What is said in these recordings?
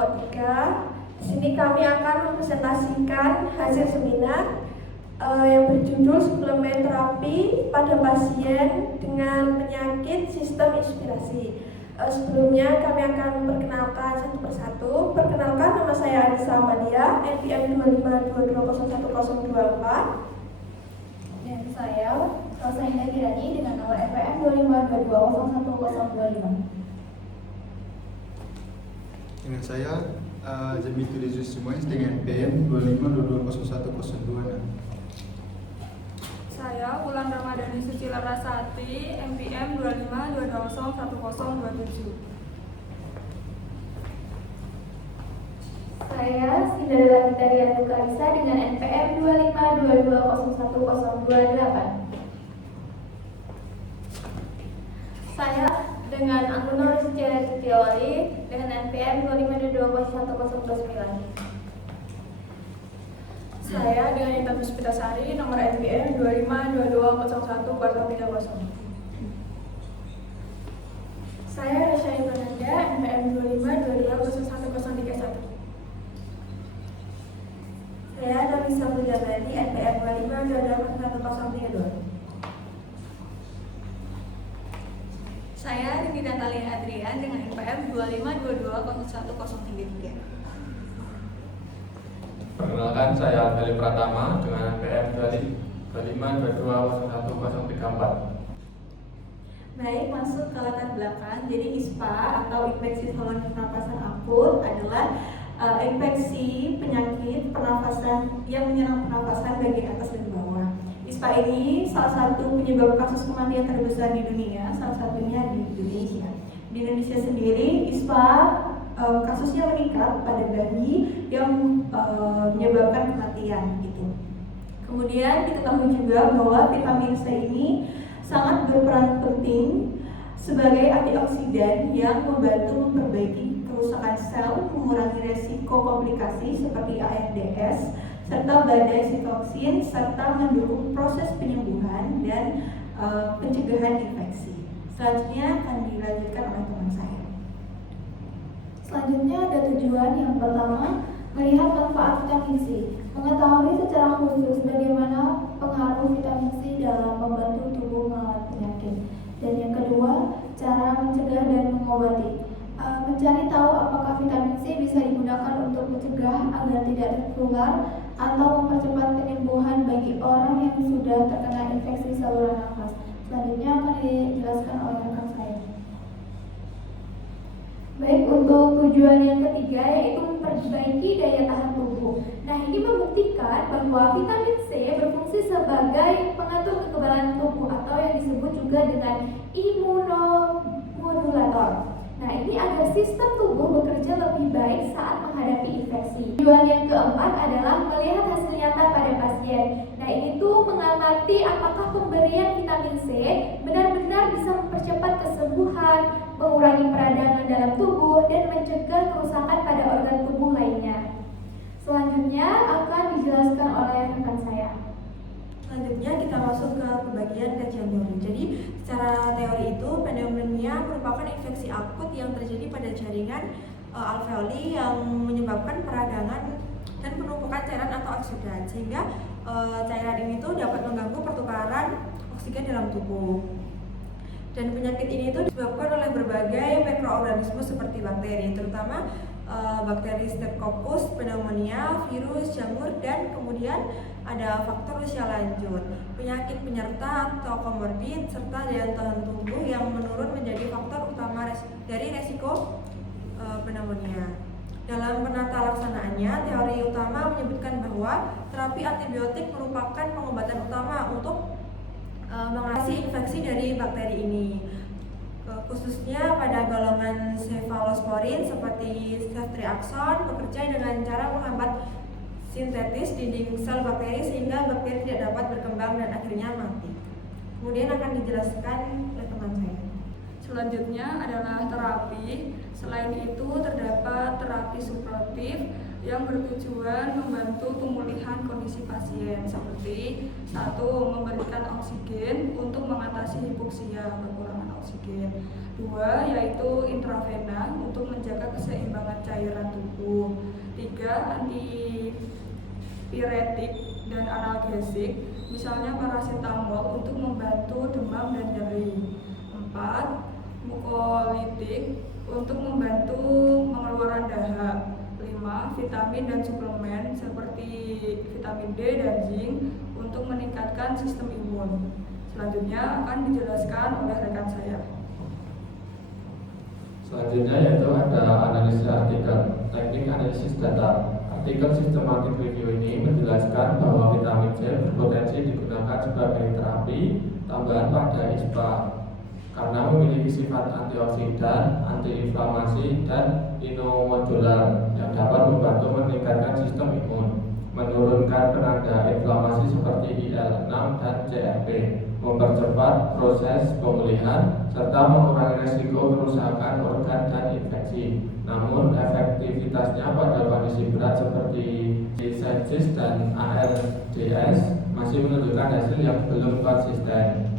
kelompok 3. Di sini kami akan mempresentasikan hasil seminar yang berjudul suplemen terapi pada pasien dengan penyakit sistem inspirasi. Sebelumnya kami akan memperkenalkan satu persatu. Perkenalkan, nama saya Anissa Amalia, NPM 252201024. Dan saya Rosaina Girani dengan nomor NPM 252201025. Dengan saya Jamitul Izus Sumais dengan NPM 252201026. Saya Wulan Ramadhani Suci Larasati, NPM 252201027. Saya Cinderella Gitaria Lukarisa dengan NPM 252201028. Saya dengan Anggunur Suciara Setiawali dengan NPM 252201029. Saya dengan Intan Puspitasari, nomor NPM 252201030. Saya Rasya Imananda, NPM 252201031. Saya Nafisa Mujamadi, NPM 252201032. Saya Rini Natalia Adrian dengan NPM 252201033. Perkenalkan, saya Feli Pratama dengan NPM 252201034. Baik, masuk ke latar belakang. Jadi ISPA atau infeksi saluran pernapasan akut adalah infeksi penyakit pernafasan yang menyerang pernafasan bagian atas dan bawah. ISPA ini salah satu penyebab kasus kematian terbesar di dunia, salah satunya di Indonesia. Di Indonesia sendiri, ISPA kasusnya meningkat pada bayi yang menyebabkan kematian gitu. Kemudian diketahui juga bahwa vitamin C ini sangat berperan penting sebagai antioksidan yang membantu memperbaiki kerusakan sel, mengurangi resiko komplikasi seperti ARDS, serta badai sitoksin, serta mendukung proses penyembuhan dan pencegahan infeksi. Selanjutnya akan dilanjutkan oleh teman saya. Selanjutnya ada tujuan yang pertama, melihat manfaat vitamin C, mengetahui secara khusus bagaimana pengaruh vitamin C dalam membantu tubuh melawan penyakit. Dan yang kedua, cara mencegah dan mengobati, mencari tahu apakah vitamin C bisa digunakan untuk mencegah agar tidak tertular atau mempercepat penyembuhan bagi orang yang sudah terkena infeksi saluran nafas. Selanjutnya akan dijelaskan oleh rekan saya. Baik, untuk tujuan yang ketiga yaitu memperbaiki daya tahan tubuh. Nah, ini membuktikan bahwa vitamin C berfungsi sebagai pengatur kekebalan tubuh atau yang disebut juga dengan imunomodulator. Nah, ini agar sistem tubuh bekerja lebih baik saat menghadapi infeksi. Tujuan yang keempat adalah melihat hasil nyata pada pasien. Nah, ini tuh mengamati apakah pemberian vitamin C benar-benar bisa mempercepat kesembuhan, mengurangi peradangan dalam tubuh, dan mencegah kerusakan pada organ tubuh lainnya. Selanjutnya akan dijelaskan oleh rekan saya. Selanjutnya kita masuk ke bagian kajian teori. Jadi secara teori itu pneumonia merupakan infeksi akut yang terjadi pada jaringan alveoli yang menyebabkan peradangan dan penumpukan cairan atau oksigen, sehingga cairan ini tuh dapat mengganggu pertukaran oksigen dalam tubuh. Dan penyakit ini tuh disebabkan oleh berbagai mikroorganisme seperti bakteri, terutama bakteri Streptococcus pneumonia, virus, jamur, dan kemudian ada faktor usia lanjut, penyakit penyerta atau komorbid, serta daya tahan tubuh yang menurun menjadi faktor utama dari resiko pneumonia. Dalam penata laksanaannya, teori utama menyebutkan bahwa terapi antibiotik merupakan pengobatan utama untuk mengatasi infeksi dari bakteri ini, khususnya pada golongan cephalosporin seperti ceftriaxone bekerja dengan cara menghambat sintetis dinding sel bakteri sehingga bakteri tidak dapat berkembang dan akhirnya mati. Kemudian akan dijelaskan oleh teman saya. Selanjutnya adalah terapi. Selain itu terdapat terapi suportif yang bertujuan membantu pemulihan kondisi pasien seperti 1. Memberikan oksigen untuk mengatasi hipoksia, kekurangan oksigen. 2. Yaitu intravena untuk menjaga keseimbangan cairan tubuh. 3. Antipiretik dan analgesik, misalnya paracetamol untuk membantu demam dan nyeri. 4. Mukolitik untuk membantu pengeluaran dahak. 5. Vitamin dan suplemen seperti vitamin D dan zinc untuk meningkatkan sistem imun. Selanjutnya akan dijelaskan oleh rekan saya. Selanjutnya yaitu ada analisis artikel, teknik analisis data. Artikel systematic review ini menjelaskan bahwa vitamin C berpotensi digunakan sebagai terapi tambahan pada ISPA karena memiliki sifat antioksidan, antiinflamasi, dan immunomodular yang dapat membantu meningkatkan sistem imun, menurunkan penanda inflamasi seperti IL-6 dan CRP, mempercepat proses pemulihan, serta mengurangi risiko kerusakan organ dan infeksi. Namun efektivitasnya pada kondisi berat seperti sepsis dan ARDS masih menunjukkan hasil yang belum konsisten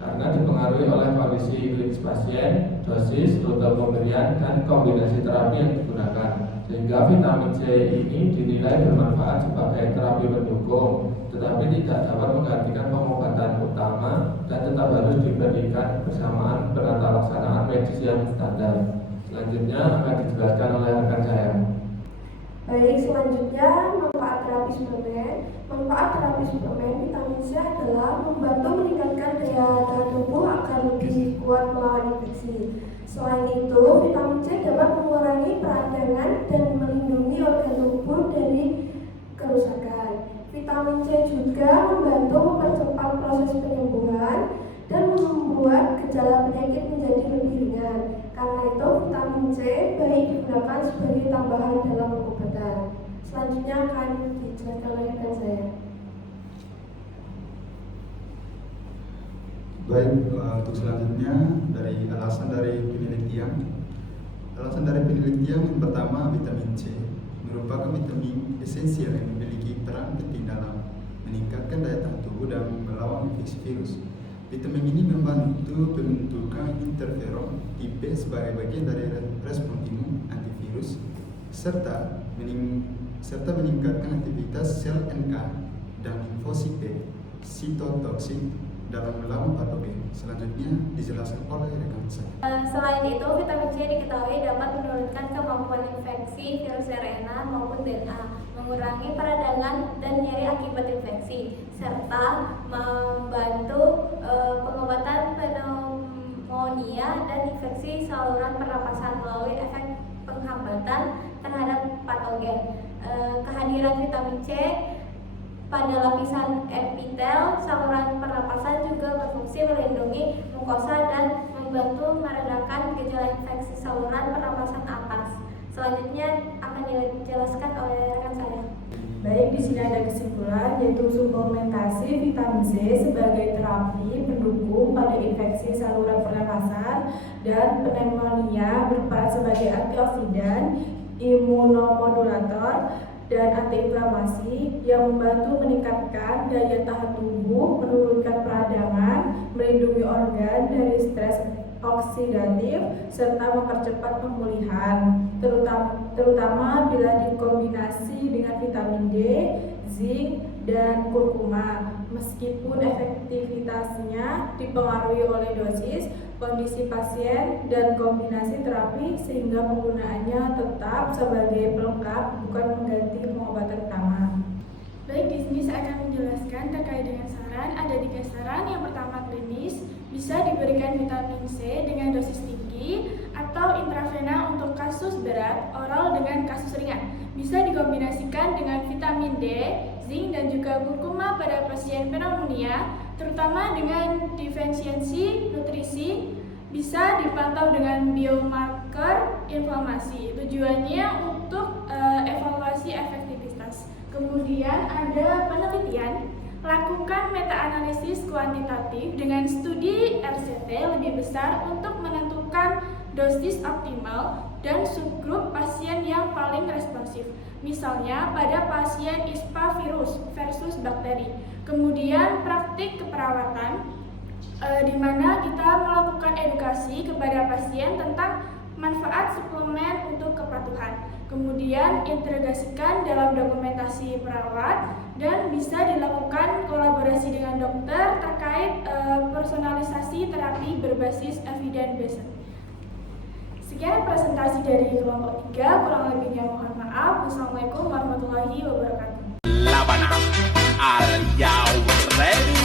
karena dipengaruhi oleh kondisi klinis pasien, dosis, rute pemberian, dan kombinasi terapi yang digunakan. Sehingga vitamin C ini dinilai bermanfaat sebagai terapi pendukung, tetapi tidak dapat menggantikan pengobatan utama dan tetap harus diberikan bersamaan penata laksanaan medis yang standar. Selanjutnya akan dijelaskan oleh rekan saya. Baik, selanjutnya manfaat terapi suplemen. Manfaat terapi suplemen vitamin C adalah membantu meningkatkan daya tahan tubuh agar lebih kuat melawan infeksi. Selain itu, vitamin C dapat mengurangi peradangan dan melindungi organ tubuh dari kerusakan. Vitamin C juga membantu mempercepat proses penyembuhan dan membuat gejala penyakit menjadi lebih ringan. Karena itu, vitamin C baik digunakan sebagai tambahan dalam pengobatan. Selanjutnya akan dijelaskan oleh rekan saya. Baik, untuk selanjutnya dari alasan dari penelitian yang pertama, vitamin C merupakan vitamin esensial yang memiliki peran penting dalam meningkatkan daya tahan tubuh dan melawan infeksi virus. Vitamin ini membantu pembentukan interferon type sebagai bagian dari respon imun antivirus serta meningkatkan aktivitas sel NK dan limfosit B sitotoksin dalam melawan patogen. Selanjutnya dijelaskan oleh rekan saya. Selain itu, vitamin C diketahui dapat menurunkan kemampuan infeksi virus RNA maupun DNA, mengurangi peradangan dan nyeri akibat infeksi, serta membantu pengobatan pneumonia dan infeksi saluran pernapasan melalui efek penghambatan terhadap patogen. Kehadiran vitamin C pada lapisan epitel saluran pernapasan juga berfungsi melindungi mukosa dan membantu meredakan gejala infeksi saluran pernapasan atas. Selanjutnya akan dijelaskan oleh rekan saya. Baik, di sini ada kesimpulan yaitu suplementasi vitamin C sebagai terapi pendukung pada infeksi saluran pernapasan dan pneumonia berperan sebagai antioksidan, imunomodulator, dan antiinflamasi yang membantu meningkatkan daya tahan tubuh, menurunkan peradangan, melindungi organ dari stres oksidatif, serta mempercepat pemulihan, terutama bila dikombinasi dengan vitamin D, zinc, dan kurkuma. Meskipun efektivitasnya dipengaruhi oleh dosis, kondisi pasien, dan kombinasi terapi, sehingga penggunaannya tetap sebagai pelengkap, bukan mengganti pengobatan utama. Baik, di sini saya akan menjelaskan terkait dengan saran. Ada 3 saran. Yang pertama, klinis, bisa diberikan vitamin C dengan dosis tinggi atau intravena untuk kasus berat, oral dengan kasus ringan. Bisa dikombinasikan dengan vitamin D, zinc, dan juga kurkuma pada pasien pneumonia, terutama dengan defisiensi nutrisi. Bisa dipantau dengan biomarker inflamasi. Tujuannya untuk evaluasi efektivitas. Kemudian ada penelitian, lakukan meta-analisis kuantitatif dengan studi RCT lebih besar untuk menentukan dosis optimal, dan subgrup pasien yang paling responsif. Misalnya pada pasien ISPA virus versus bakteri. Kemudian praktik keperawatan di mana kita melakukan edukasi kepada pasien tentang manfaat suplemen untuk kepatuhan. Kemudian integrasikan dalam dokumentasi perawat dan bisa dilakukan kolaborasi dengan dokter terkait personalisasi terapi berbasis evidence-based. Sekian presentasi dari kelompok 3, kurang lebihnya mohon maaf. Wassalamualaikum warahmatullahi wabarakatuh. Labana, are you ready?